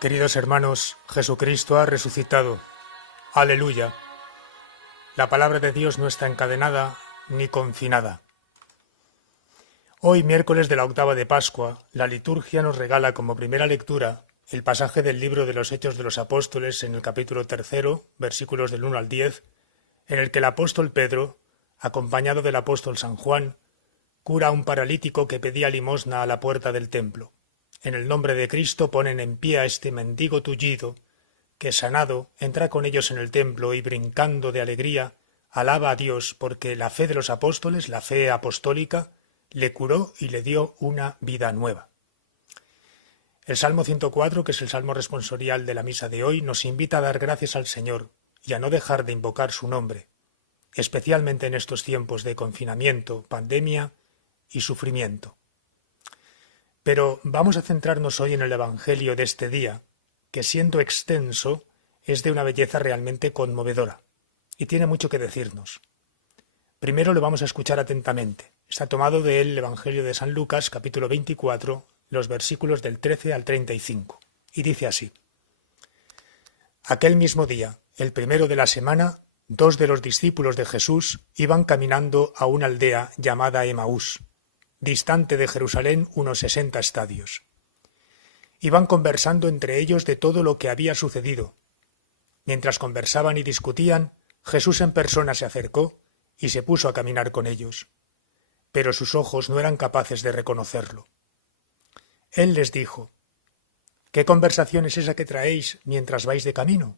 Queridos hermanos, Jesucristo ha resucitado. Aleluya. La palabra de Dios no está encadenada ni confinada. Hoy, miércoles de la octava de Pascua, la liturgia nos regala como primera lectura el pasaje del libro de los Hechos de los Apóstoles en el capítulo 3, versículos del 1 al 10, en el que el apóstol Pedro, acompañado del apóstol San Juan, cura a un paralítico que pedía limosna a la puerta del templo. En el nombre de Cristo ponen en pie a este mendigo tullido, que sanado entra con ellos en el templo y brincando de alegría, alaba a Dios porque la fe de los apóstoles, la fe apostólica, le curó y le dio una vida nueva. El Salmo 104, que es el salmo responsorial de la misa de hoy, nos invita a dar gracias al Señor y a no dejar de invocar su nombre, especialmente en estos tiempos de confinamiento, pandemia y sufrimiento. Pero vamos a centrarnos hoy en el Evangelio de este día, que siendo extenso es de una belleza realmente conmovedora y tiene mucho que decirnos. Primero lo vamos a escuchar atentamente. Está tomado del Evangelio de San Lucas, capítulo 24, los versículos del 13 al 35, y dice así: Aquel mismo día, el primero de la semana, 2 de los discípulos de Jesús iban caminando a una aldea llamada Emaús, distante de Jerusalén unos 60 estadios. Iban conversando entre ellos de todo lo que había sucedido. Mientras conversaban y discutían, Jesús en persona se acercó y se puso a caminar con ellos. Pero sus ojos no eran capaces de reconocerlo. Él les dijo: ¿Qué conversación es esa que traéis mientras vais de camino?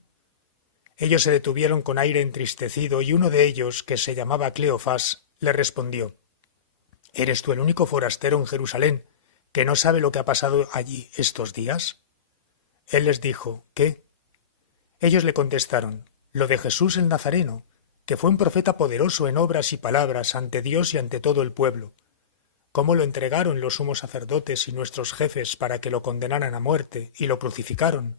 Ellos se detuvieron con aire entristecido y uno de ellos, que se llamaba Cleofás, le respondió: ¿Eres tú el único forastero en Jerusalén que no sabe lo que ha pasado allí estos días? Él les dijo: ¿Qué? Ellos le contestaron: lo de Jesús el Nazareno, que fue un profeta poderoso en obras y palabras ante Dios y ante todo el pueblo. Cómo lo entregaron los sumos sacerdotes y nuestros jefes para que lo condenaran a muerte y lo crucificaron.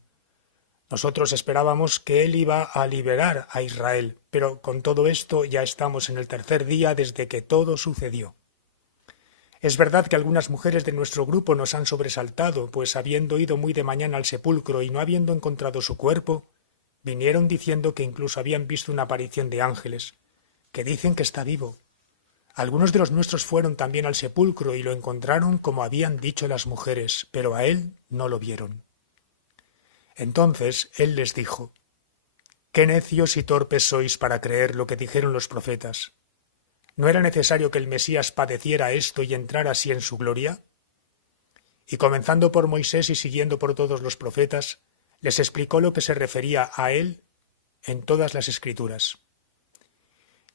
Nosotros esperábamos que él iba a liberar a Israel, pero con todo esto ya estamos en el tercer día desde que todo sucedió. Es verdad que algunas mujeres de nuestro grupo nos han sobresaltado, pues habiendo ido muy de mañana al sepulcro y no habiendo encontrado su cuerpo, vinieron diciendo que incluso habían visto una aparición de ángeles, que dicen que está vivo. Algunos de los nuestros fueron también al sepulcro y lo encontraron como habían dicho las mujeres, pero a él no lo vieron. Entonces él les dijo: «Qué necios y torpes sois para creer lo que dijeron los profetas. ¿No era necesario que el Mesías padeciera esto y entrara así en su gloria?» Y comenzando por Moisés y siguiendo por todos los profetas, les explicó lo que se refería a él en todas las Escrituras.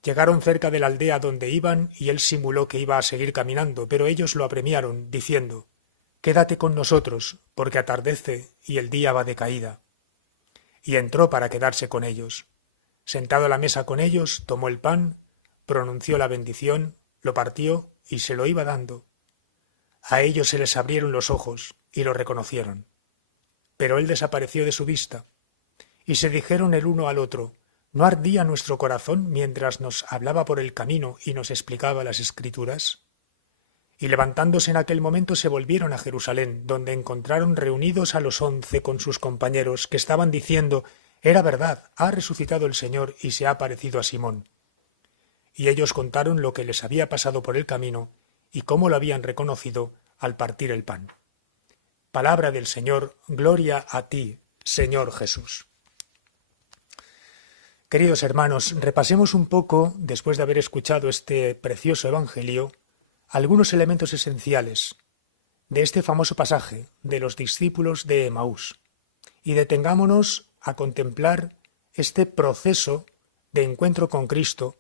Llegaron cerca de la aldea donde iban y él simuló que iba a seguir caminando, pero ellos lo apremiaron, diciendo: «Quédate con nosotros, porque atardece y el día va de caída». Y entró para quedarse con ellos. Sentado a la mesa con ellos, tomó el pan, pronunció la bendición, lo partió y se lo iba dando. A ellos se les abrieron los ojos y lo reconocieron. Pero él desapareció de su vista. Y se dijeron el uno al otro: ¿no ardía nuestro corazón mientras nos hablaba por el camino y nos explicaba las Escrituras? Y levantándose en aquel momento se volvieron a Jerusalén, donde encontraron reunidos a los 11 con sus compañeros, que estaban diciendo: «Era verdad, ha resucitado el Señor y se ha aparecido a Simón». Y ellos contaron lo que les había pasado por el camino y cómo lo habían reconocido al partir el pan. Palabra del Señor, gloria a ti, Señor Jesús. Queridos hermanos, repasemos un poco, después de haber escuchado este precioso Evangelio, algunos elementos esenciales de este famoso pasaje de los discípulos de Emaús y detengámonos a contemplar este proceso de encuentro con Cristo,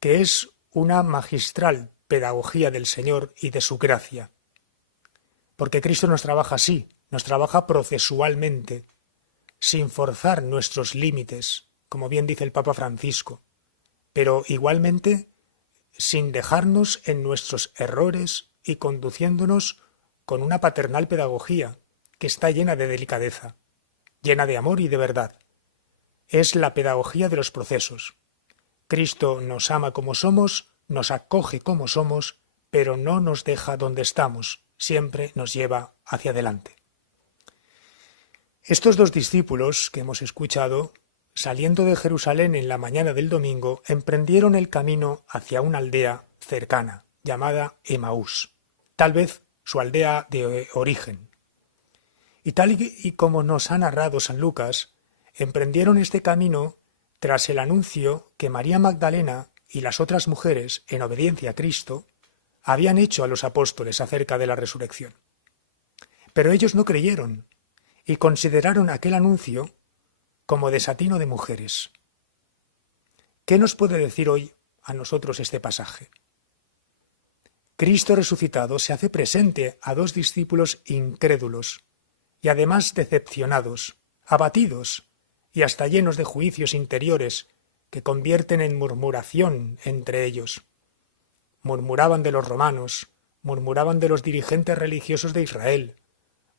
que es una magistral pedagogía del Señor y de su gracia. Porque Cristo nos trabaja así, nos trabaja procesualmente, sin forzar nuestros límites, como bien dice el Papa Francisco, pero igualmente sin dejarnos en nuestros errores y conduciéndonos con una paternal pedagogía que está llena de delicadeza, llena de amor y de verdad. Es la pedagogía de los procesos. Cristo nos ama como somos, nos acoge como somos, pero no nos deja donde estamos, siempre nos lleva hacia adelante. Estos dos discípulos que hemos escuchado, saliendo de Jerusalén en la mañana del domingo, emprendieron el camino hacia una aldea cercana, llamada Emaús, tal vez su aldea de origen. Y tal y como nos ha narrado San Lucas, emprendieron este camino tras el anuncio que María Magdalena y las otras mujeres, en obediencia a Cristo, habían hecho a los apóstoles acerca de la resurrección. Pero ellos no creyeron y consideraron aquel anuncio como desatino de mujeres. ¿Qué nos puede decir hoy a nosotros este pasaje? Cristo resucitado se hace presente a dos discípulos incrédulos y además decepcionados, abatidos y hasta llenos de juicios interiores que convierten en murmuración entre ellos. Murmuraban de los romanos, murmuraban de los dirigentes religiosos de Israel,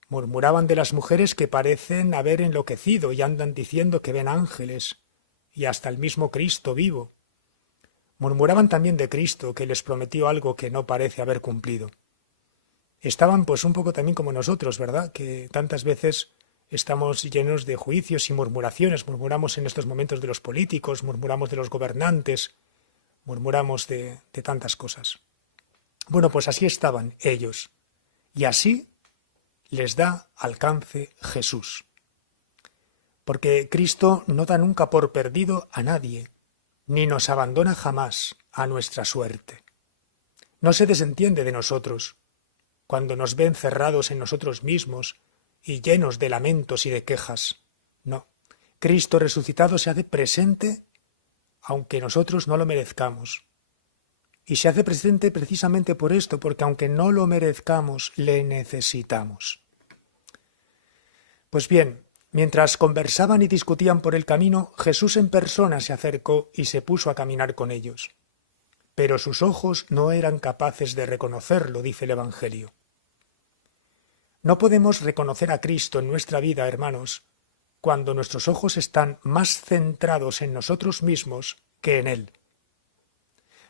murmuraban de las mujeres que parecen haber enloquecido y andan diciendo que ven ángeles, y hasta el mismo Cristo vivo. Murmuraban también de Cristo, que les prometió algo que no parece haber cumplido. Estaban pues un poco también como nosotros, ¿verdad? Que tantas veces estamos llenos de juicios y murmuraciones. Murmuramos en estos momentos de los políticos, murmuramos de los gobernantes, murmuramos de tantas cosas. Bueno, pues así estaban ellos. Y así les da alcance Jesús. Porque Cristo no da nunca por perdido a nadie, ni nos abandona jamás a nuestra suerte. No se desentiende de nosotros cuando nos ve encerrados en nosotros mismos y llenos de lamentos y de quejas. No, Cristo resucitado se hace presente aunque nosotros no lo merezcamos. Y se hace presente precisamente por esto, porque aunque no lo merezcamos, le necesitamos. Pues bien, mientras conversaban y discutían por el camino, Jesús en persona se acercó y se puso a caminar con ellos. Pero sus ojos no eran capaces de reconocerlo, dice el Evangelio. No podemos reconocer a Cristo en nuestra vida, hermanos, cuando nuestros ojos están más centrados en nosotros mismos que en Él.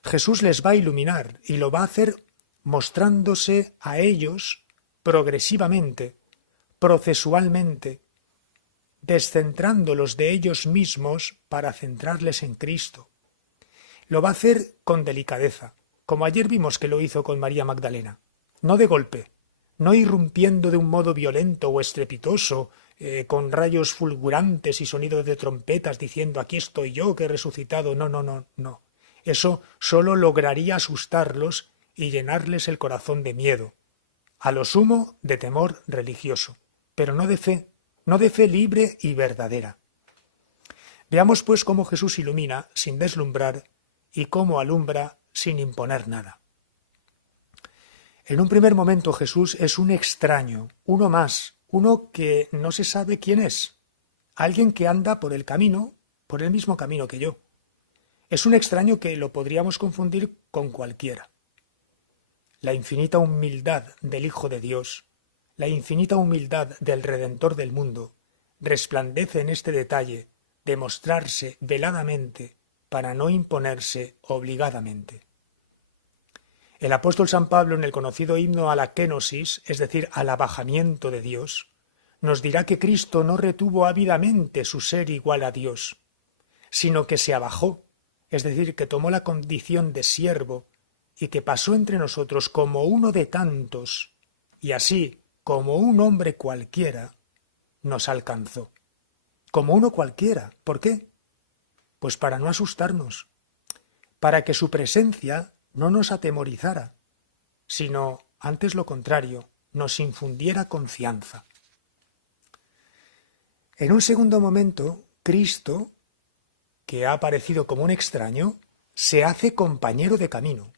Jesús les va a iluminar y lo va a hacer mostrándose a ellos progresivamente, procesualmente, descentrándolos de ellos mismos para centrarles en Cristo. Lo va a hacer con delicadeza, como ayer vimos que lo hizo con María Magdalena, no de golpe, no irrumpiendo de un modo violento o estrepitoso, con rayos fulgurantes y sonidos de trompetas diciendo aquí estoy yo que he resucitado. No. Eso solo lograría asustarlos y llenarles el corazón de miedo, a lo sumo de temor religioso, pero no de fe libre y verdadera. Veamos pues cómo Jesús ilumina sin deslumbrar y cómo alumbra sin imponer nada. En un primer momento Jesús es un extraño, uno más, uno que no se sabe quién es, alguien que anda por el camino, por el mismo camino que yo. Es un extraño que lo podríamos confundir con cualquiera. La infinita humildad del Hijo de Dios, la infinita humildad del Redentor del mundo, resplandece en este detalle de mostrarse veladamente para no imponerse obligadamente. El apóstol San Pablo, en el conocido himno a la kénosis, es decir, al abajamiento de Dios, nos dirá que Cristo no retuvo ávidamente su ser igual a Dios, sino que se abajó, es decir, que tomó la condición de siervo y que pasó entre nosotros como uno de tantos, y así, como un hombre cualquiera, nos alcanzó. Como uno cualquiera. ¿Por qué? Pues para no asustarnos, para que su presencia no nos atemorizara, sino, antes lo contrario, nos infundiera confianza. En un segundo momento, Cristo, que ha aparecido como un extraño, se hace compañero de camino,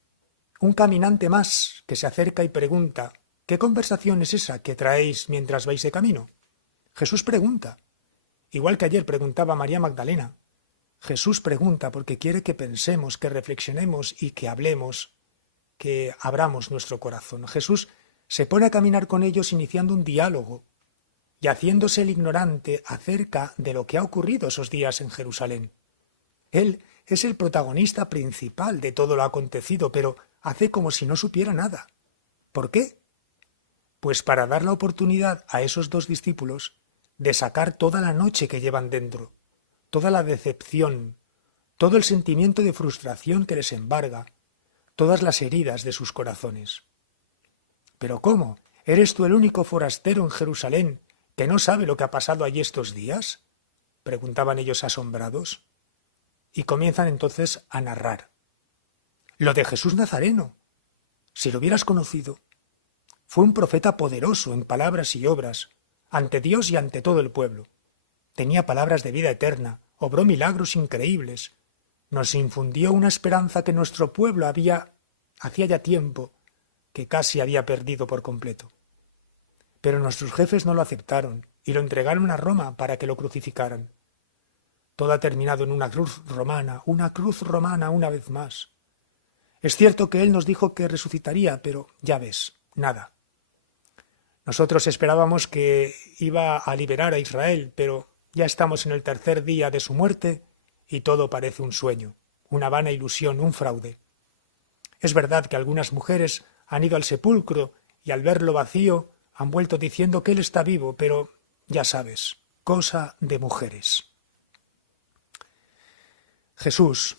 un caminante más que se acerca y pregunta: ¿qué conversación es esa que traéis mientras vais de camino? Jesús pregunta, igual que ayer preguntaba María Magdalena. Jesús pregunta porque quiere que pensemos, que reflexionemos y que hablemos, que abramos nuestro corazón. Jesús se pone a caminar con ellos iniciando un diálogo y haciéndose el ignorante acerca de lo que ha ocurrido esos días en Jerusalén. Él es el protagonista principal de todo lo acontecido, pero hace como si no supiera nada. ¿Por qué? Pues para dar la oportunidad a esos dos discípulos de sacar toda la noche que llevan dentro, toda la decepción, todo el sentimiento de frustración que les embarga, todas las heridas de sus corazones. ¿Pero cómo? ¿Eres tú el único forastero en Jerusalén que no sabe lo que ha pasado allí estos días?, preguntaban ellos asombrados. Y comienzan entonces a narrar. Lo de Jesús Nazareno, si lo hubieras conocido, fue un profeta poderoso en palabras y obras, ante Dios y ante todo el pueblo. Tenía palabras de vida eterna, obró milagros increíbles, nos infundió una esperanza que nuestro pueblo hacía ya tiempo, que casi había perdido por completo. Pero nuestros jefes no lo aceptaron y lo entregaron a Roma para que lo crucificaran. Todo ha terminado en una cruz romana una vez más. Es cierto que él nos dijo que resucitaría, pero ya ves, nada. Nosotros esperábamos que iba a liberar a Israel, pero ya estamos en el tercer día de su muerte y todo parece un sueño, una vana ilusión, un fraude. Es verdad que algunas mujeres han ido al sepulcro y al verlo vacío han vuelto diciendo que él está vivo, pero ya sabes, cosa de mujeres. Jesús,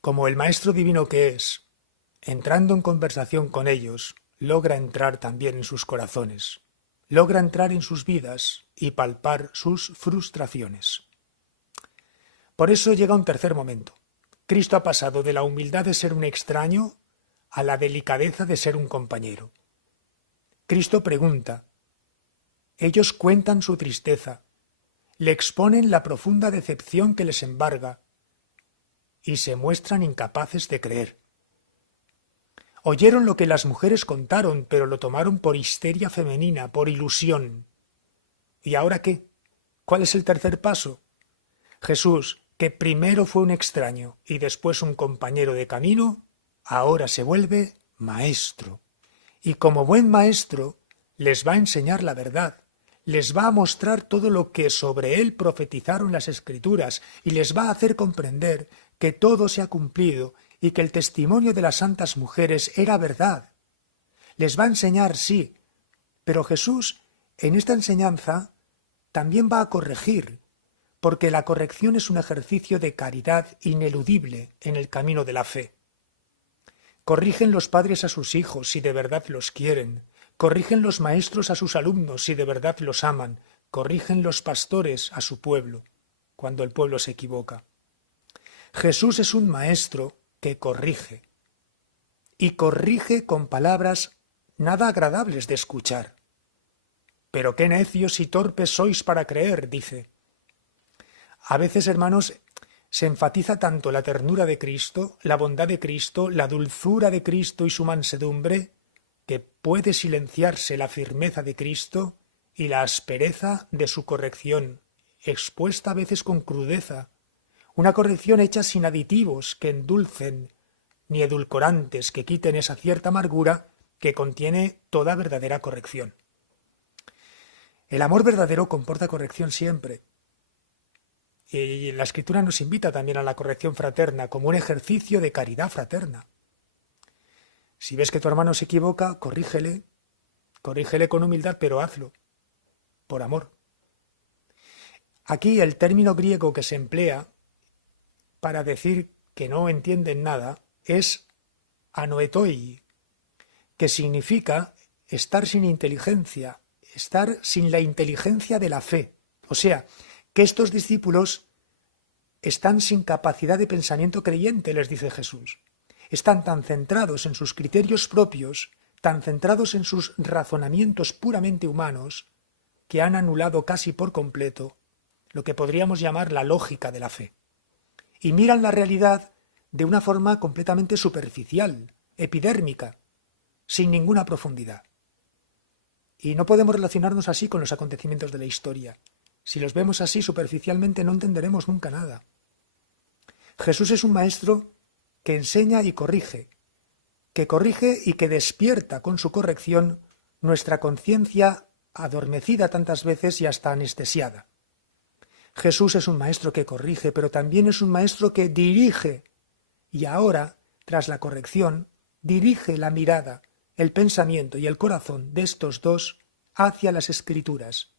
como el Maestro divino que es, entrando en conversación con ellos, logra entrar también en sus corazones, logra entrar en sus vidas y palpar sus frustraciones. Por eso llega un tercer momento. Cristo ha pasado de la humildad de ser un extraño a la delicadeza de ser un compañero. Cristo pregunta. Ellos cuentan su tristeza, le exponen la profunda decepción que les embarga y se muestran incapaces de creer. Oyeron lo que las mujeres contaron, pero lo tomaron por histeria femenina, por ilusión. ¿Y ahora qué? ¿Cuál es el tercer paso? Jesús, que primero fue un extraño y después un compañero de camino, ahora se vuelve maestro. Y como buen maestro, les va a enseñar la verdad, les va a mostrar todo lo que sobre él profetizaron las Escrituras y les va a hacer comprender que todo se ha cumplido y que el testimonio de las santas mujeres era verdad. Les va a enseñar, sí, pero Jesús en esta enseñanza también va a corregir, porque la corrección es un ejercicio de caridad ineludible en el camino de la fe. Corrigen los padres a sus hijos si de verdad los quieren, corrigen los maestros a sus alumnos si de verdad los aman, corrigen los pastores a su pueblo cuando el pueblo se equivoca. Jesús es un maestro que corrige, y corrige con palabras nada agradables de escuchar. Pero qué necios y torpes sois para creer, dice. A veces, hermanos, se enfatiza tanto la ternura de Cristo, la bondad de Cristo, la dulzura de Cristo y su mansedumbre, que puede silenciarse la firmeza de Cristo y la aspereza de su corrección, expuesta a veces con crudeza, una corrección hecha sin aditivos que endulcen, ni edulcorantes que quiten esa cierta amargura que contiene toda verdadera corrección. El amor verdadero comporta corrección siempre. Y la Escritura nos invita también a la corrección fraterna como un ejercicio de caridad fraterna. Si ves que tu hermano se equivoca, corrígele con humildad, pero hazlo, por amor. Aquí el término griego que se emplea para decir que no entienden nada es anoetoi, que significa estar sin inteligencia, estar sin la inteligencia de la fe. O sea, que estos discípulos están sin capacidad de pensamiento creyente, les dice Jesús. Están tan centrados en sus criterios propios, tan centrados en sus razonamientos puramente humanos, que han anulado casi por completo lo que podríamos llamar la lógica de la fe. Y miran la realidad de una forma completamente superficial, epidérmica, sin ninguna profundidad. Y no podemos relacionarnos así con los acontecimientos de la historia. Si los vemos así superficialmente no entenderemos nunca nada. Jesús es un maestro que enseña y corrige y que despierta con su corrección nuestra conciencia adormecida tantas veces y hasta anestesiada. Jesús es un maestro que corrige, pero también es un maestro que dirige, y ahora, tras la corrección, dirige la mirada, el pensamiento y el corazón de estos dos hacia las Escrituras,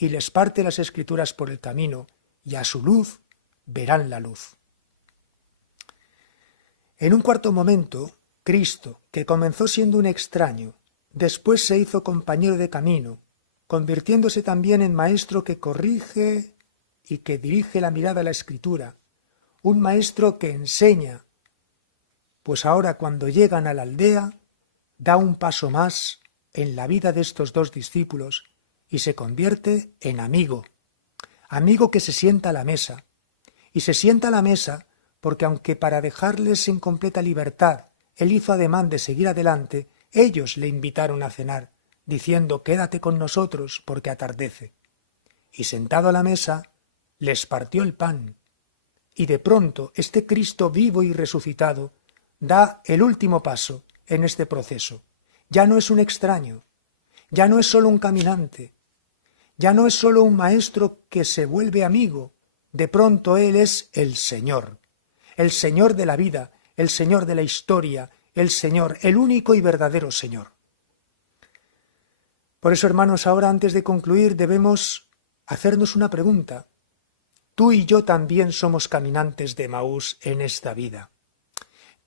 y les parte las Escrituras por el camino, y a su luz verán la luz. En un cuarto momento, Cristo, que comenzó siendo un extraño, después se hizo compañero de camino, convirtiéndose también en maestro que corrige y que dirige la mirada a la Escritura, un maestro que enseña, pues ahora cuando llegan a la aldea, da un paso más en la vida de estos dos discípulos y se convierte en amigo, amigo que se sienta a la mesa, y se sienta a la mesa porque aunque para dejarles en completa libertad él hizo ademán de seguir adelante, ellos le invitaron a cenar, diciendo quédate con nosotros porque atardece. Y sentado a la mesa, les partió el pan, y de pronto este Cristo vivo y resucitado da el último paso en este proceso. Ya no es un extraño, ya no es solo un caminante, ya no es solo un maestro que se vuelve amigo, de pronto Él es el Señor de la vida, el Señor de la historia, el Señor, el único y verdadero Señor. Por eso, hermanos, ahora antes de concluir debemos hacernos una pregunta. Tú y yo también somos caminantes de Emaús en esta vida.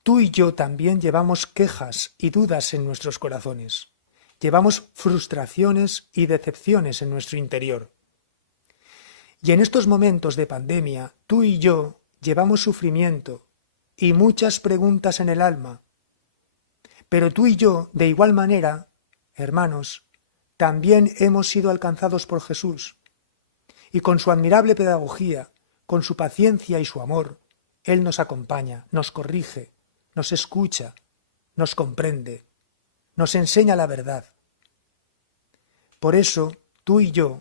Tú y yo también llevamos quejas y dudas en nuestros corazones. Llevamos frustraciones y decepciones en nuestro interior. Y en estos momentos de pandemia, tú y yo llevamos sufrimiento y muchas preguntas en el alma. Pero tú y yo, de igual manera, hermanos, también hemos sido alcanzados por Jesús. Y con su admirable pedagogía, con su paciencia y su amor, Él nos acompaña, nos corrige, nos escucha, nos comprende, nos enseña la verdad. Por eso, tú y yo,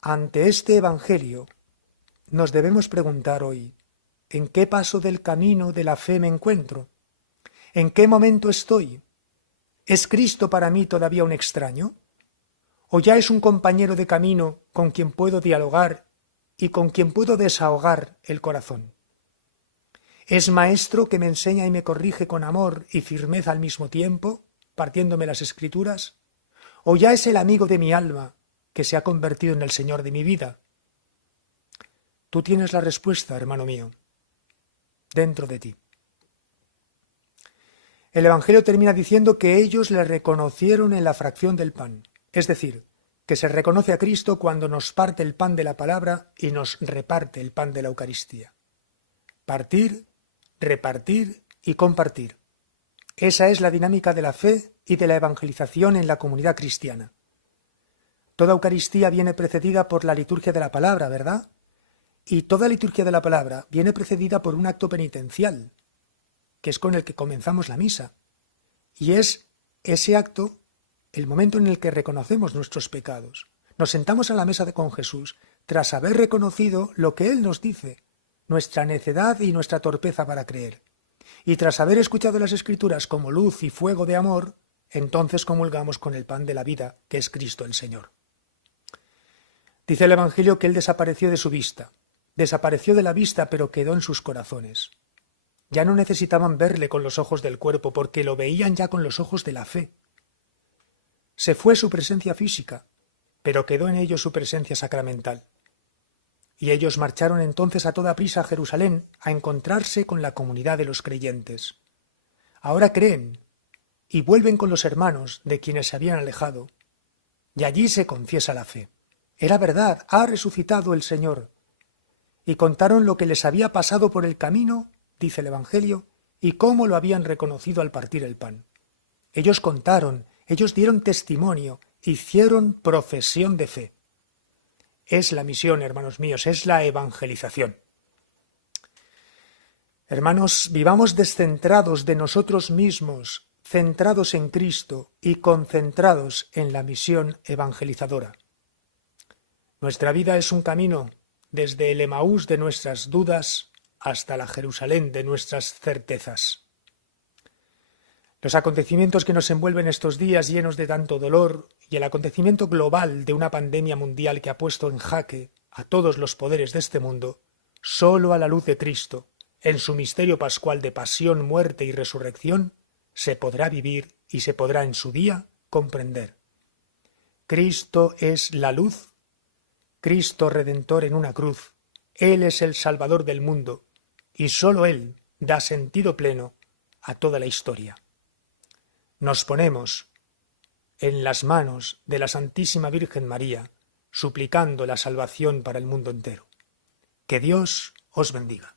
ante este Evangelio, nos debemos preguntar hoy, ¿en qué paso del camino de la fe me encuentro? ¿En qué momento estoy? ¿Es Cristo para mí todavía un extraño? ¿O ya es un compañero de camino con quien puedo dialogar y con quien puedo desahogar el corazón? ¿Es maestro que me enseña y me corrige con amor y firmeza al mismo tiempo, partiéndome las Escrituras? ¿O ya es el amigo de mi alma que se ha convertido en el Señor de mi vida? Tú tienes la respuesta, hermano mío, dentro de ti. El Evangelio termina diciendo que ellos le reconocieron en la fracción del pan, es decir, que se reconoce a Cristo cuando nos parte el pan de la palabra y nos reparte el pan de la Eucaristía. Partir, repartir y compartir. Esa es la dinámica de la fe y de la evangelización en la comunidad cristiana. Toda Eucaristía viene precedida por la liturgia de la palabra, ¿verdad? Y toda liturgia de la palabra viene precedida por un acto penitencial, que es con el que comenzamos la misa. Y es ese acto el momento en el que reconocemos nuestros pecados. Nos sentamos a la mesa con Jesús tras haber reconocido lo que Él nos dice, nuestra necedad y nuestra torpeza para creer. Y tras haber escuchado las Escrituras como luz y fuego de amor, entonces comulgamos con el pan de la vida, que es Cristo el Señor. Dice el Evangelio que Él desapareció de su vista. Desapareció de la vista, pero quedó en sus corazones. Ya no necesitaban verle con los ojos del cuerpo, porque lo veían ya con los ojos de la fe. Se fue su presencia física, pero quedó en ellos su presencia sacramental. Y ellos marcharon entonces a toda prisa a Jerusalén a encontrarse con la comunidad de los creyentes. Ahora creen y vuelven con los hermanos de quienes se habían alejado, y allí se confiesa la fe. Era verdad, ha resucitado el Señor. Y contaron lo que les había pasado por el camino, dice el Evangelio, y cómo lo habían reconocido al partir el pan. Ellos contaron, ellos dieron testimonio, hicieron profesión de fe. Es la misión, hermanos míos, es la evangelización. Hermanos, vivamos descentrados de nosotros mismos, centrados en Cristo y concentrados en la misión evangelizadora. Nuestra vida es un camino desde el Emaús de nuestras dudas hasta la Jerusalén de nuestras certezas. Los acontecimientos que nos envuelven estos días llenos de tanto dolor y el acontecimiento global de una pandemia mundial que ha puesto en jaque a todos los poderes de este mundo, solo a la luz de Cristo, en su misterio pascual de pasión, muerte y resurrección, se podrá vivir y se podrá en su día comprender. Cristo es la luz Cristo Redentor en una cruz. Él es el Salvador del mundo y sólo Él da sentido pleno a toda la historia. Nos ponemos en las manos de la Santísima Virgen María, suplicando la salvación para el mundo entero. Que Dios os bendiga.